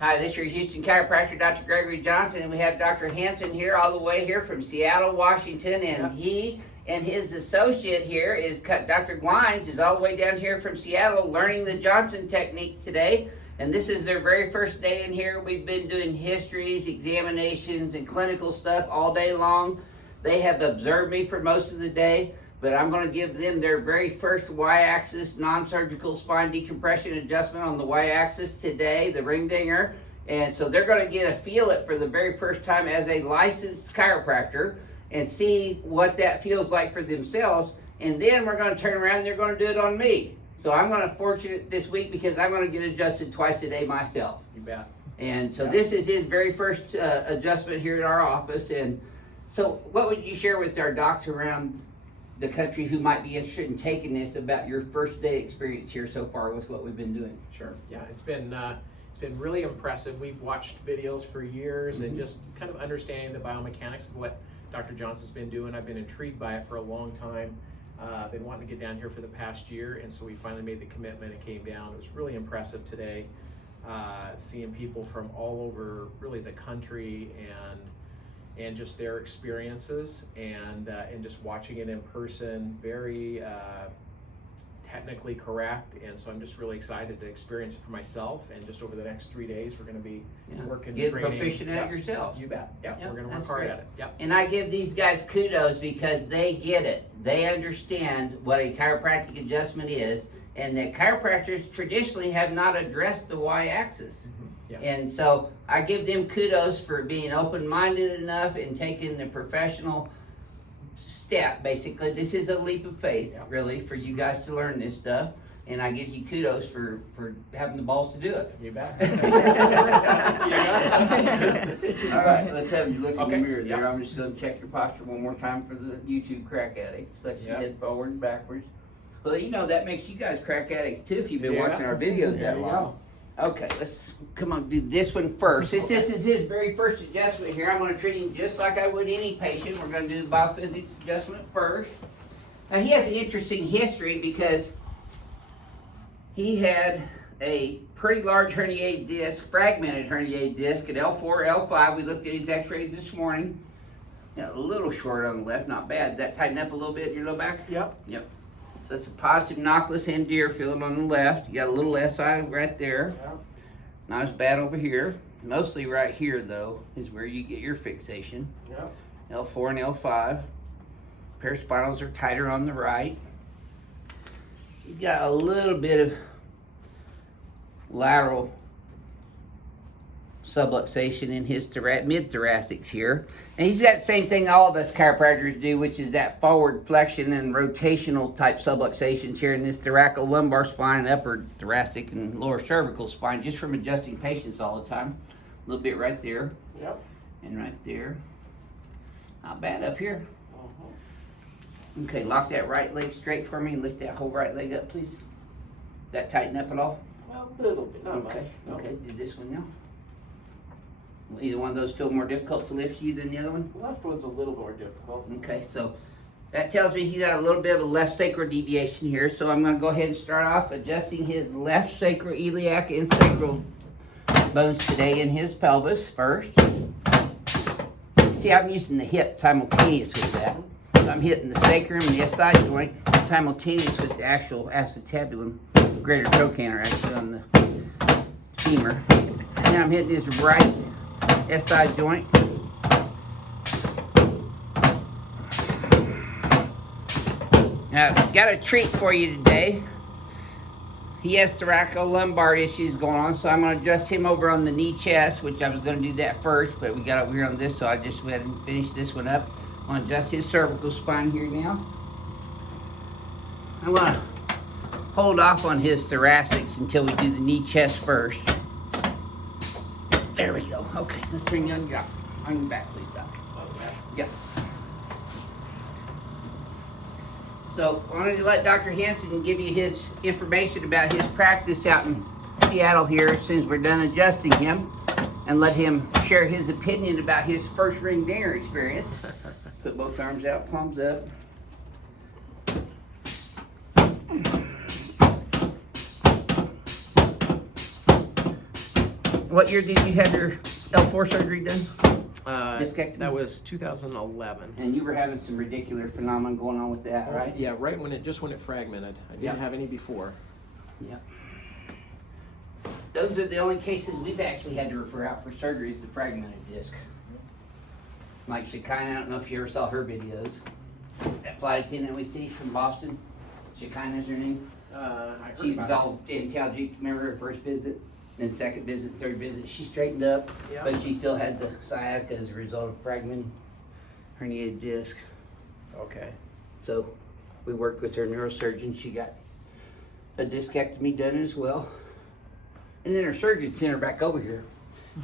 Hi, this is your Houston chiropractor, Dr. Gregory Johnson, and we have Dr. Hanson here all the way here from Seattle, Washington, and he and his associate here is Dr. Glines is all the way down here from Seattle learning the Johnson technique today, and this is their very first day in here. We've been doing histories, examinations, and clinical stuff all day long. They have observed me for most of the day, but I'm going to give them their very first Y-axis non-surgical spine decompression adjustment on the Y-axis today, the ring dinger. And so they're going to get a feel it for the very first time as a licensed chiropractor and see what that feels like for themselves. And then we're going to turn around and they're going to do it on me. So I'm going to fortunate this week because I'm going to get adjusted twice a day myself. You bet. And so this is his very first adjustment here at our office. And so what would you share with our docs around the country who might be interested in taking this about your first day experience here so far with what we've been doing? Sure. Yeah, it's been really impressive. We've watched videos for years and just kind of understanding the biomechanics of what Dr. Johnson's been doing. I've been intrigued by it for a long time. I've been wanting to get down here for the past year, and so we finally made the commitment and came down. It was really impressive today, seeing people from all over really the country and just their experiences and just watching it in person, very technically correct. And so I'm just really excited to experience it for myself. And just over the next 3 days, we're going to be working, get training. Proficient at it yourself. You bet. Yep. We're going to work hard at it. Yep. And I give these guys kudos because they get it. They understand what a chiropractic adjustment is, and that chiropractors traditionally have not addressed the Y-axis. Yeah. And so I give them kudos for being open-minded enough and taking the professional step. Basically, this is a leap of faith, really, for you guys to learn this stuff. And I give you kudos for having the balls to do it. You bet. All right, let's have you look in the mirror there. I'm just going to check your posture one more time for the YouTube crack addicts. Flex your head forward and backwards. Well, you know, that makes you guys crack addicts, too, if you've been watching our videos that long. Okay, let's come on, do this one first. Since this is his very first adjustment here, I'm going to treat him just like I would any patient. We're going to do the BioPhysics adjustment first. Now, he has an interesting history because he had a pretty large herniated disc, fragmented herniated disc at L4, L5. We looked at his x-rays this morning. A little short on the left, not bad. Did that tighten up a little bit in your low back? Yep. Yep. So it's a positive knockless hem deer field on the left. You got a little SI right there. Yeah. Not as bad over here. Mostly right here, though, is where you get your fixation. Yep. L4 and L5. Paraspinals are tighter on the right. You've got a little bit of lateral subluxation in his mid-thoracics here. And he's got the same thing all of us chiropractors do, which is that forward flexion and rotational type subluxations here in this thoracolumbar spine, upper thoracic and lower cervical spine, just from adjusting patients all the time. A little bit right there. Yep. And right there. Not bad up here. Okay, lock that right leg straight for me and lift that whole right leg up, please. That tighten up at all? Well, a little bit. Not much. Okay, did this one now? Either one of those feel more difficult to lift you than the other one? The left one's a little more difficult. Okay, so that tells me he got a little bit of a left sacral deviation here. So I'm going to go ahead and start off adjusting his left sacroiliac and sacral bones today in his pelvis first. See, I'm using the hip simultaneous with that. So I'm hitting the sacrum and the SI joint simultaneous with the actual acetabulum, greater trochanter actually on the femur. And now I'm hitting his right SI joint. Now, I've got a treat for you today. He has thoracolumbar issues going on, so I'm going to adjust him over on the knee chest, which I was going to do that first, but we got over here on this, so I just went and finished this one up. I'm going to adjust his cervical spine here now. I'm going to hold off on his thoracics until we do the knee chest first. There we go. Okay, let's bring you on your back, please, Doc. Yeah. So I wanted to let Dr. Hanson give you his information about his practice out in Seattle here as soon as we're done adjusting him, and let him share his opinion about his first ring dinger experience. Put both arms out, palms up. What year did you have your L4 surgery done? Discectomy? That was 2011. And you were having some ridiculous phenomenon going on with that, right? Yeah, right when it fragmented. I didn't Yeah. have any before. Yeah. Those are the only cases we've actually had to refer out for surgery is the fragmented disc. Like Shekinah, I don't know if you ever saw her videos. That flight attendant we see from Boston, Shekinah's her name. I heard She was about all antalgic, remember her first visit? Then second visit, third visit, she straightened up, Yeah. but she still had the sciatica as a result of fragmented herniated disc. it. Okay. So we worked with her neurosurgeon. She got a discectomy done as well. And then her surgeon sent her back over here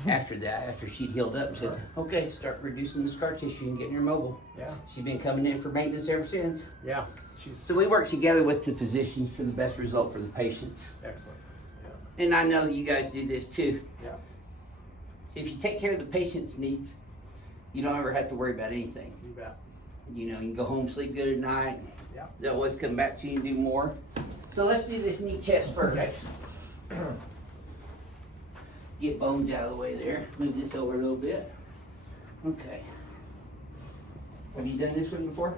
after that, after she'd healed up and said, okay, start reducing the scar tissue and getting her mobile. Yeah. She's been coming in for maintenance ever since. Yeah. She's So we work together with the physicians for the best result for the patients. excellent. And I know you guys do this too. Yeah. If you take care of the patient's needs, you don't ever have to worry about anything. You bet. You know, you can go home, sleep good at night. Yeah. They'll always come back to you and do more. So let's do this knee chest first. Get bones out of the way there. Move this over a little bit. Okay. Have you done this one before?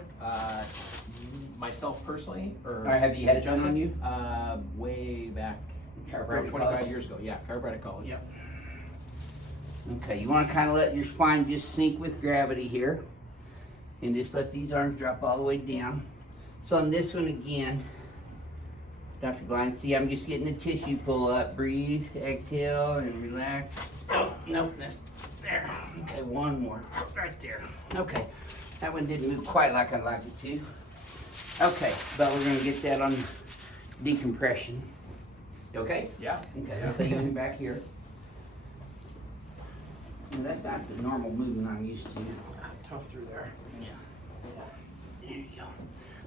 Myself personally, or Or have you had it done on you? way back Chiropractic 25 college? years ago. Yeah, chiropractic college. Yep. Okay, you want to kind of let your spine just sink with gravity here. And just let these arms drop all the way down. So on this one again, Dr. Blind, see I'm just getting the tissue pull up. Breathe, exhale, and relax. Oh, nope, that's there. Okay, one more, right there. Okay, that one didn't move quite like I'd like it to. Okay, but we're gonna get that on decompression. You okay? Yeah. Okay, I'll say you back here. And that's not the normal movement I'm used to. Tough through there. Yeah. There you go.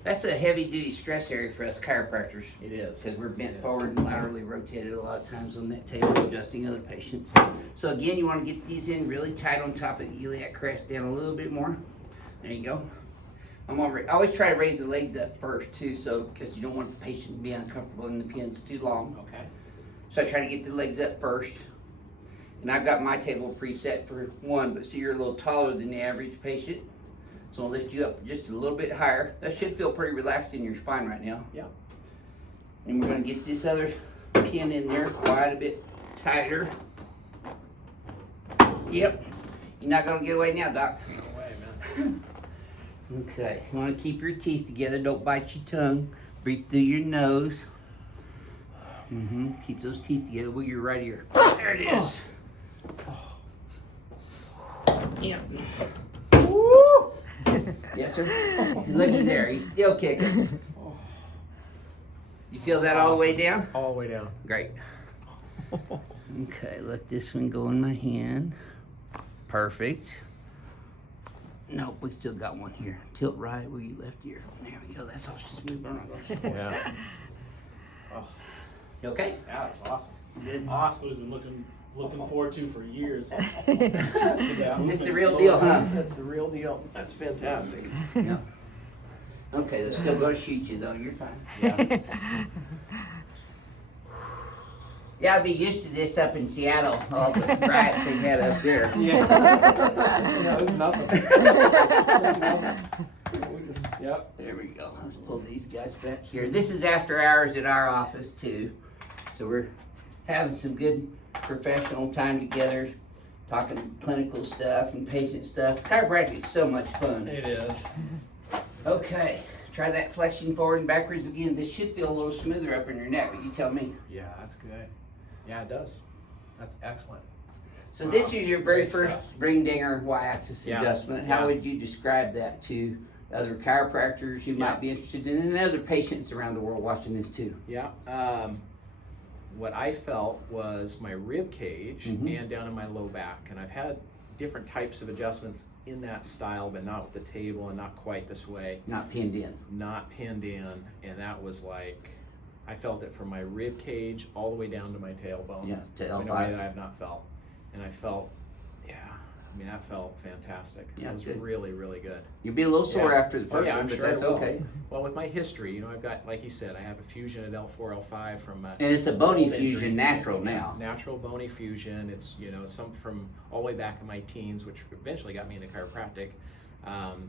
That's a heavy duty stress area for us chiropractors. It is. Because we're bent forward and laterally rotated a lot of times on that table adjusting other patients. So again, you want to get these in really tight on top of the iliac crest, down a little bit more. There you go. I always try to raise the legs up first too, so because you don't want the patient to be uncomfortable in the pins too long. Okay. So I try to get the legs up first. And I've got my table preset for one, but see you're a little taller than the average patient. So I'll lift you up just a little bit higher. That should feel pretty relaxed in your spine right now. Yeah. And we're gonna get this other pin in there quite a bit tighter. Yep. You're not gonna get away now, Doc. No way, man. Okay, you wanna keep your teeth together, don't bite your tongue. Breathe through your nose. Keep those teeth together with your right ear. There it is. Yep. Yes, sir. Looky there, he's still kicking. You feel that all the way down? All the way down. Great. Okay, let this one go in my hand. Perfect. No, we still got one here. Tilt right where you left ear. There we go. That's all she's moving around. Yeah. You okay? Yeah, it's awesome. Good. Awesome. Been looking forward to for years. It's the real deal, huh? That's the real deal. That's fantastic. Yeah. Okay, they're still gonna shoot you though. You're fine. Yeah. Yeah, I'd be used to this up in Seattle. All the riots they had up there. Yeah. No, it was nothing. We just, yep. There we go. Let's pull these guys back here. This is after hours at our office too. So we're having some good professional time together, talking clinical stuff and patient stuff. Chiropractic is so much fun. It is. Okay, try that flexion forward and backwards again. This should feel a little smoother up in your neck, but you tell me. Yeah, that's good. Yeah, it does. That's excellent. So this is your very Great first stuff. ring dinger Y-axis Yeah, adjustment. How yeah. would you describe that to other chiropractors who Yeah. might be interested in it and other patients around the world watching this too? Yeah. What I felt was my rib cage Mhm. and down in my low back, and I've had different types of adjustments in that style, but not with the table and not quite this way, Not pinned in. not pinned in, and that was like, I felt it from my rib cage all the way down to my tailbone. Yeah, to in a way L5. that I have not felt, and I felt, yeah, I mean, that felt fantastic. Yeah, It was good. really, really good. You'll be a little sore Yeah. after the first yeah, one, I'm but sure I that's will. okay. Well, with my history, you know, I've got, like you said, I have a fusion at L4, L5 from And it's a bony old injury. fusion natural now. Natural bony fusion. It's, you know, some from all the way back in my teens, which eventually got me into chiropractic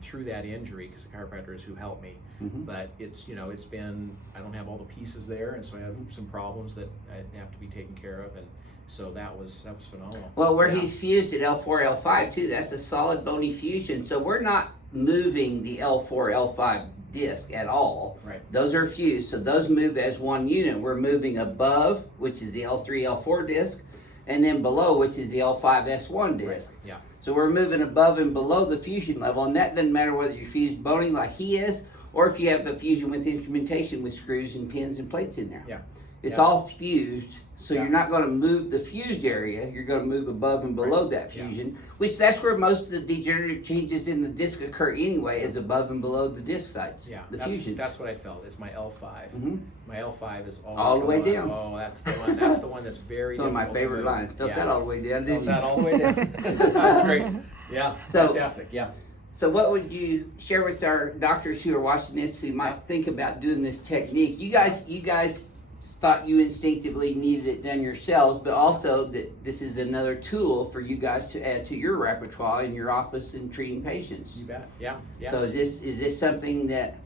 through that injury, because the chiropractor is who helped me. Mhm. But it's, you know, it's been, I don't have all the pieces there, and so I have some problems that I have to be taken care of, and so that was phenomenal. Well, where Yeah. he's fused at L4, L5 too, that's a solid bony fusion. So we're not moving the L4, L5 disc at all. Right. Those are fused, so those move as one unit. We're moving above, which is the L3, L4 disc, and then below, which is the L5, S1 disc. Yeah. So we're moving above and below the fusion level, and that doesn't matter whether you're fused bony like he is, or if you have a fusion with instrumentation with screws and pins and plates in there. Yeah. It's Yeah. all fused, so Yeah. you're not going to move the fused area. You're going to move above and below that Yeah. fusion, which that's where most of the degenerative changes in the disc occur anyway, is above and below the disc sites. Yeah, the that's, fusions. that's what I felt. It's my L5. Mhm. My L5 is always All the way one. down. Oh, that's the one. That's the one that's very. Some of my difficult to favorite move. lines. Felt Yeah. that all the way down, Felt didn't that you? all the way down. That's great. Yeah, So- fantastic. Yeah. So what would you share with our doctors who are watching this who might think about doing this technique? You guys thought you instinctively needed it done yourselves, but also that this is another tool for you guys to add to your repertoire in your office in treating patients. You bet. Yeah. Yeah. So is this something that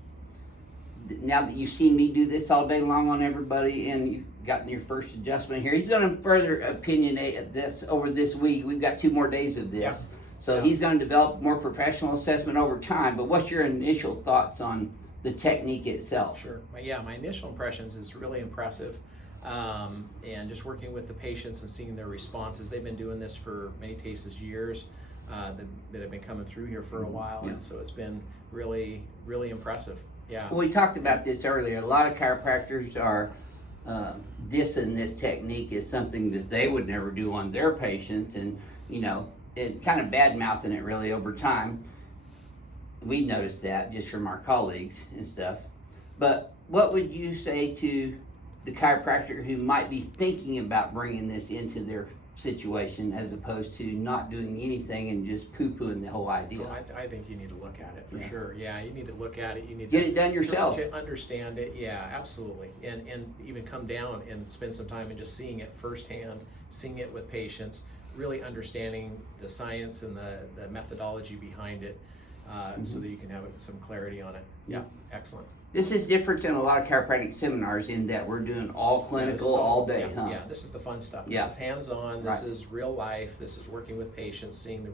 now that you've seen me do this all day long on everybody and you've gotten your first adjustment here, he's going to further opinionate this over this week. We've got 2 more days of this. Yeah. So Yeah. he's going to develop more professional assessment over time. But what's your initial thoughts on the technique itself? Sure. My initial impressions is really impressive. And just working with the patients and seeing their responses. They've been doing this for many cases years that have been coming through here for a while. Yeah. And so it's been really, really impressive. Yeah. Well, we talked about this earlier. A lot of chiropractors are dissing this technique as something that they would never do on their patients, and it kind of bad mouthing it really over time. We noticed that just from our colleagues and stuff. But what would you say to the chiropractor who might be thinking about bringing this into their situation as opposed to not doing anything and just poo-pooing the whole idea? Well, I think you need to look at it for Yeah. sure. Yeah, you need to look at it. You need Get to it done yourself. to understand it. Yeah, absolutely. And even come down and spend some time and just seeing it firsthand, seeing it with patients, really understanding the science and the methodology behind it, so that you can have some clarity on it. Yeah, excellent. This is different than a lot of chiropractic seminars in that we're doing all Yeah, this clinical is all day, yeah, huh? Yeah, this is the fun stuff. Yeah. This is hands-on. This Right. is real life. This is working with patients, seeing the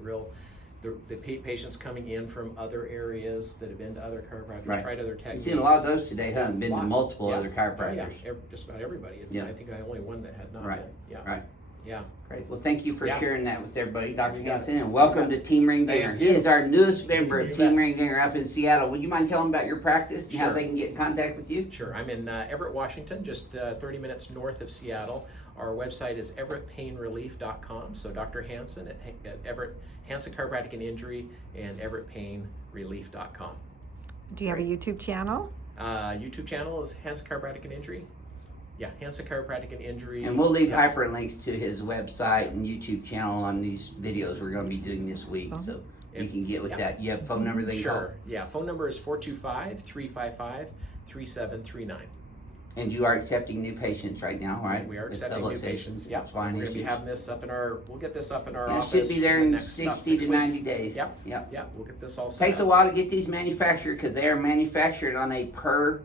patients coming in from other areas that have been to other chiropractors, Right. tried other You've techniques. seen a lot of those today, huh? Been to Lot. multiple Yeah. other Oh, chiropractors. yeah, just about everybody. Yeah. I think I'm the only one that had not Right. been. Yeah. Right. Yeah. Great. Well, thank you for Yeah. sharing that with everybody, Dr. You got Hansen, it. and welcome to Team Ring Thank Dinger. you. He is our newest member of You Team bet. Ring Dinger up in Seattle. Would you mind telling them about your practice and how Sure. they can get in contact with you? Sure. I'm in Everett, Washington, just 30 minutes north of Seattle. Our website is everettpainrelief.com. So Dr. Hansen at Everett, Hansen Chiropractic and Injury, and everettpainrelief.com. Do you have a YouTube channel? YouTube channel is Hansen Chiropractic and Injury. Yeah, Hansen Chiropractic and Injury. And we'll leave Yeah. hyperlinks to his website and YouTube channel on these videos we're going to be doing this week. Oh. So you If- can get with yeah. that. You have a phone number they can call? Sure. Yeah, phone number is 425-355-3739. And you are accepting new patients right now, right? We are With accepting new subluxations, patients. Yeah, spine we're going to be issues. having this up in we'll get this up in our Yeah, it office. should be there the in next about 60 to 6 90 weeks. days. Yep. Yep. Yeah, we'll get this all set Takes a up. while to get these manufactured because they are manufactured on a per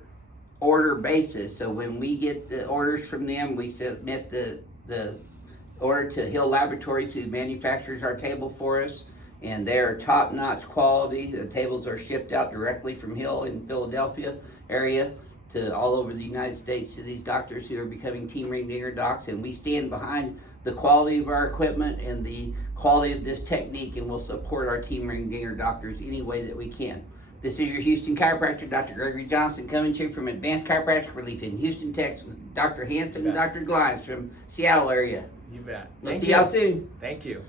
order basis. So when we get the orders from them, we submit the order to Hill Laboratories, who manufactures our table for us, and they are top-notch quality. The tables are shipped out directly from Hill in Philadelphia area to all over the United States to these doctors who are becoming Team Ring Dinger docs, and we stand behind the quality of our equipment and the quality of this technique, and we'll support our Team Ring Dinger doctors any way that we can. This is your Houston chiropractor, Dr. Gregory Johnson, coming to you from Advanced Chiropractic Relief in Houston, Texas, with Dr. Hansen and You bet. Dr. Glines from Seattle area. You bet. We'll Thank see you. y'all soon. Thank you.